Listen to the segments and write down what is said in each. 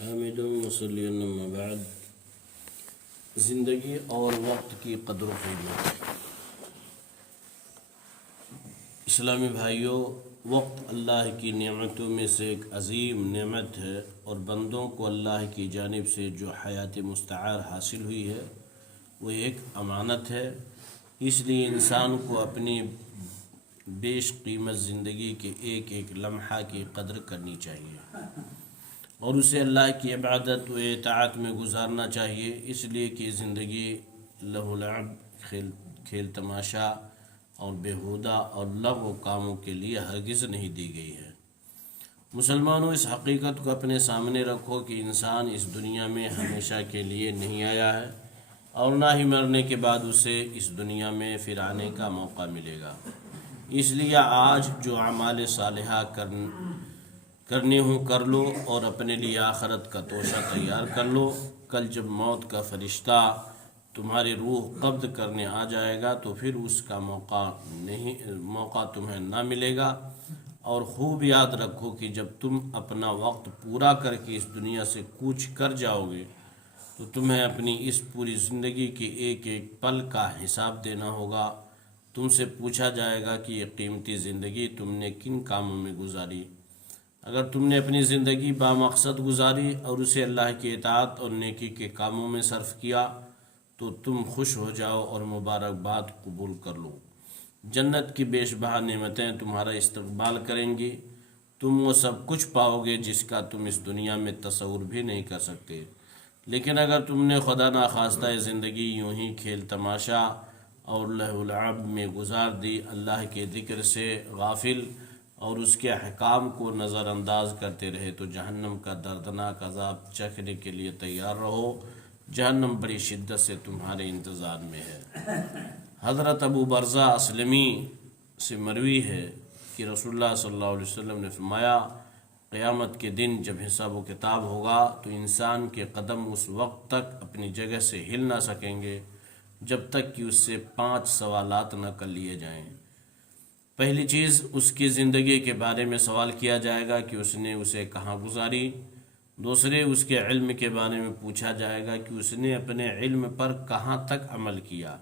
حامد وصلی اما بعد، زندگی اور وقت کی قدر و قیمت۔ اسلامی بھائیوں، وقت اللہ کی نعمتوں میں سے ایک عظیم نعمت ہے، اور بندوں کو اللہ کی جانب سے جو حیات مستعار حاصل ہوئی ہے وہ ایک امانت ہے۔ اس لیے انسان کو اپنی بیش قیمت زندگی کے ایک ایک لمحہ کی قدر کرنی چاہیے، اور اسے اللہ کی عبادت و اطاعت میں گزارنا چاہیے، اس لیے کہ زندگی لہو لعب، کھیل تماشا اور بیہودہ اور لغو کاموں کے لیے ہرگز نہیں دی گئی ہے۔ مسلمانوں، اس حقیقت کو اپنے سامنے رکھو کہ انسان اس دنیا میں ہمیشہ کے لیے نہیں آیا ہے، اور نہ ہی مرنے کے بعد اسے اس دنیا میں پھر آنے کا موقع ملے گا۔ اس لیے آج جو اعمال صالحہ کرنے ہوں کر لو، اور اپنے لیے آخرت کا توشہ تیار کر لو۔ کل جب موت کا فرشتہ تمہاری روح قبض کرنے آ جائے گا تو پھر اس کا موقع تمہیں نہ ملے گا۔ اور خوب یاد رکھو کہ جب تم اپنا وقت پورا کر کے اس دنیا سے کوچ کر جاؤ گے تو تمہیں اپنی اس پوری زندگی کے ایک ایک پل کا حساب دینا ہوگا۔ تم سے پوچھا جائے گا کہ یہ قیمتی زندگی تم نے کن کاموں میں گزاری۔ اگر تم نے اپنی زندگی بامقصد گزاری اور اسے اللہ کی اطاعت اور نیکی کے کاموں میں صرف کیا تو تم خوش ہو جاؤ اور مبارکباد قبول کر لو۔ جنت کی بیش بہا نعمتیں تمہارا استقبال کریں گی۔ تم وہ سب کچھ پاؤ گے جس کا تم اس دنیا میں تصور بھی نہیں کر سکتے۔ لیکن اگر تم نے خدا ناخواستہ زندگی یوں ہی کھیل تماشا اور لہو و لعب میں گزار دی، اللہ کے ذکر سے غافل اور اس کے احکام کو نظر انداز کرتے رہے، تو جہنم کا دردناک عذاب چکھنے کے لیے تیار رہو۔ جہنم بڑی شدت سے تمہارے انتظار میں ہے۔ حضرت ابو برزہ اسلمی سے مروی ہے کہ رسول اللہ صلی اللہ علیہ وسلم نے فرمایا، قیامت کے دن جب حساب و کتاب ہوگا تو انسان کے قدم اس وقت تک اپنی جگہ سے ہل نہ سکیں گے جب تک کہ اس سے 5 سوالات نہ کر لیے جائیں۔ پہلی چیز، اس کی زندگی کے بارے میں سوال کیا جائے گا کہ اس نے اسے کہاں گزاری۔ دوسرے، اس کے علم کے بارے میں پوچھا جائے گا کہ اس نے اپنے علم پر کہاں تک عمل کیا۔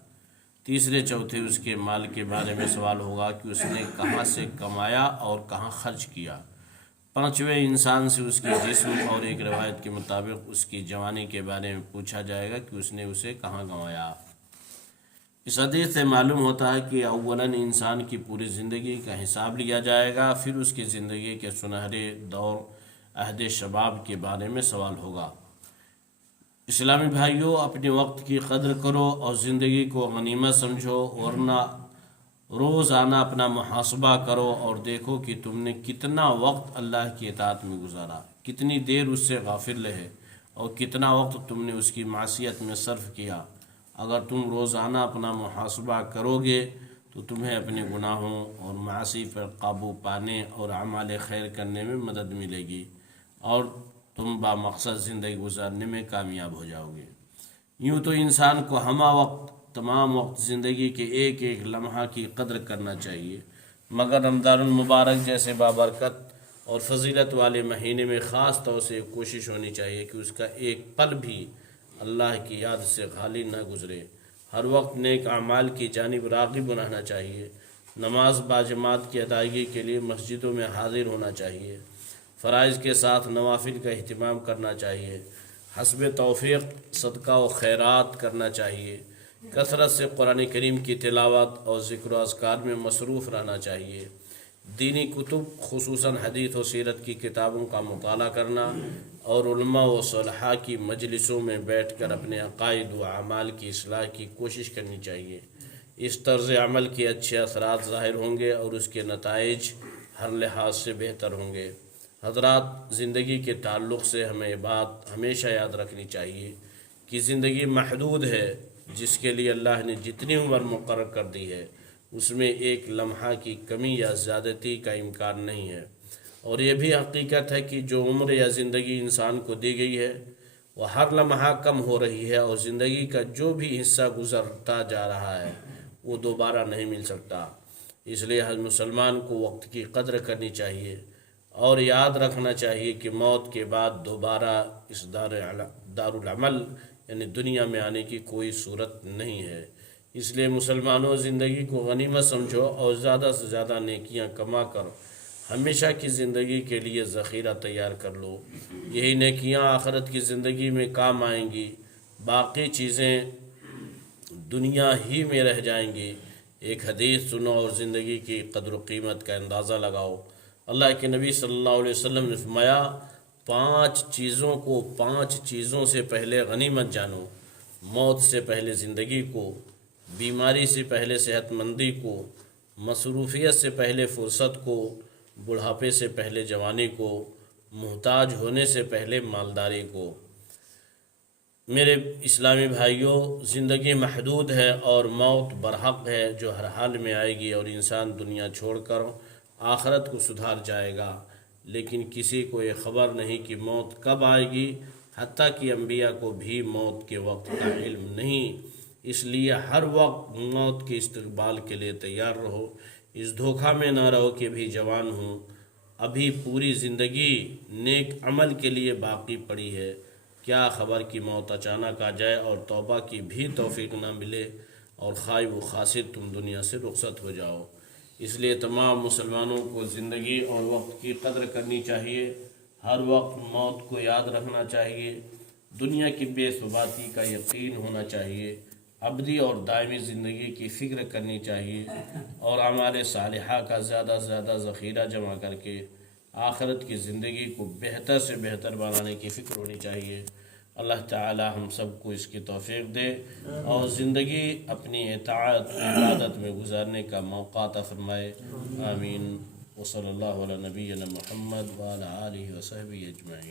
تیسرے چوتھے، اس کے مال کے بارے میں سوال ہوگا کہ اس نے کہاں سے کمایا اور کہاں خرچ کیا۔ پانچویں، انسان سے اس کی جسم اور ایک روایت کے مطابق اس کی جوانی کے بارے میں پوچھا جائے گا کہ اس نے اسے کہاں گنوایا۔ اس حدیث سے معلوم ہوتا ہے کہ اولاً انسان کی پوری زندگی کا حساب لیا جائے گا، پھر اس کی زندگی کے سنہرے دور عہد شباب کے بارے میں سوال ہوگا۔ اسلامی بھائیوں، اپنے وقت کی قدر کرو اور زندگی کو غنیمت سمجھو، ورنہ روزانہ اپنا محاسبہ کرو اور دیکھو کہ تم نے کتنا وقت اللہ کی اطاعت میں گزارا، کتنی دیر اس سے غافل رہے، اور کتنا وقت تم نے اس کی معصیت میں صرف کیا۔ اگر تم روزانہ اپنا محاسبہ کرو گے تو تمہیں اپنے گناہوں اور معاصی پر قابو پانے اور اعمال خیر کرنے میں مدد ملے گی، اور تم بامقصد زندگی گزارنے میں کامیاب ہو جاؤ گے۔ یوں تو انسان کو ہمہ وقت تمام وقت زندگی کے ایک ایک لمحہ کی قدر کرنا چاہیے، مگر رمضان المبارک جیسے بابرکت اور فضیلت والے مہینے میں خاص طور سے کوشش ہونی چاہیے کہ اس کا ایک پل بھی اللہ کی یاد سے خالی نہ گزرے۔ ہر وقت نیک اعمال کی جانب راغب رہنا چاہیے۔ نماز باجماعت کی ادائیگی کے لیے مسجدوں میں حاضر ہونا چاہیے۔ فرائض کے ساتھ نوافل کا اہتمام کرنا چاہیے۔ حسب توفیق صدقہ و خیرات کرنا چاہیے۔ کثرت سے قرآن کریم کی تلاوت اور ذکر و اذکار میں مصروف رہنا چاہیے۔ دینی کتب خصوصاً حدیث و سیرت کی کتابوں کا مطالعہ کرنا اور علماء و صلحاء کی مجلسوں میں بیٹھ کر اپنے عقائد و اعمال کی اصلاح کی کوشش کرنی چاہیے۔ اس طرز عمل کے اچھے اثرات ظاہر ہوں گے اور اس کے نتائج ہر لحاظ سے بہتر ہوں گے۔ حضرات، زندگی کے تعلق سے ہمیں یہ بات ہمیشہ یاد رکھنی چاہیے کہ زندگی محدود ہے۔ جس کے لیے اللہ نے جتنی عمر مقرر کر دی ہے اس میں ایک لمحہ کی کمی یا زیادتی کا امکان نہیں ہے، اور یہ بھی حقیقت ہے کہ جو عمر یا زندگی انسان کو دی گئی ہے وہ ہر لمحہ کم ہو رہی ہے، اور زندگی کا جو بھی حصہ گزرتا جا رہا ہے وہ دوبارہ نہیں مل سکتا۔ اس لیے ہر مسلمان کو وقت کی قدر کرنی چاہیے اور یاد رکھنا چاہیے کہ موت کے بعد دوبارہ اس دار العمل یعنی دنیا میں آنے کی کوئی صورت نہیں ہے۔ اس لیے مسلمانوں زندگی کو غنیمت سمجھو اور زیادہ سے زیادہ نیکیاں کما کر ہمیشہ کی زندگی کے لیے ذخیرہ تیار کر لو۔ یہی نیکیاں آخرت کی زندگی میں کام آئیں گی، باقی چیزیں دنیا ہی میں رہ جائیں گی۔ ایک حدیث سنو اور زندگی کی قدر و قیمت کا اندازہ لگاؤ۔ اللہ کے نبی صلی اللہ علیہ وسلم نے فرمایا 5 چیزوں سے پہلے غنیمت جانو: موت سے پہلے زندگی کو، بیماری سے پہلے صحت مندی کو، مصروفیت سے پہلے فرصت کو، بڑھاپے سے پہلے جوانی کو، محتاج ہونے سے پہلے مالداری کو۔ میرے اسلامی بھائیوں، زندگی محدود ہے اور موت برحق ہے جو ہر حال میں آئے گی، اور انسان دنیا چھوڑ کر آخرت کو سدھار جائے گا، لیکن کسی کو یہ خبر نہیں کہ موت کب آئے گی، حتیٰ کہ انبیاء کو بھی موت کے وقت کا علم نہیں۔ اس لیے ہر وقت موت کے استقبال کے لیے تیار رہو۔ اس دھوکہ میں نہ رہو کہ ابھی جوان ہوں، ابھی پوری زندگی نیک عمل کے لیے باقی پڑی ہے، کیا خبر کہ موت اچانک آ جائے اور توبہ کی بھی توفیق نہ ملے اور خائب و خاسر تم دنیا سے رخصت ہو جاؤ۔ اس لیے تمام مسلمانوں کو زندگی اور وقت کی قدر کرنی چاہیے، ہر وقت موت کو یاد رکھنا چاہیے، دنیا کی بے ثباتی کا یقین ہونا چاہیے، ابدی اور دائمی زندگی کی فکر کرنی چاہیے، اور اعمال صالحہ کا زیادہ سے زیادہ ذخیرہ جمع کر کے آخرت کی زندگی کو بہتر سے بہتر بنانے کی فکر ہونی چاہیے۔ اللہ تعالی ہم سب کو اس کی توفیق دے اور زندگی اپنی اطاعت و عبادت میں گزارنے کا موقع عطا فرمائے۔ آمین۔ وصلی اللہ علی نبینا محمد وعلی آلہ وصحبہ اجمعین۔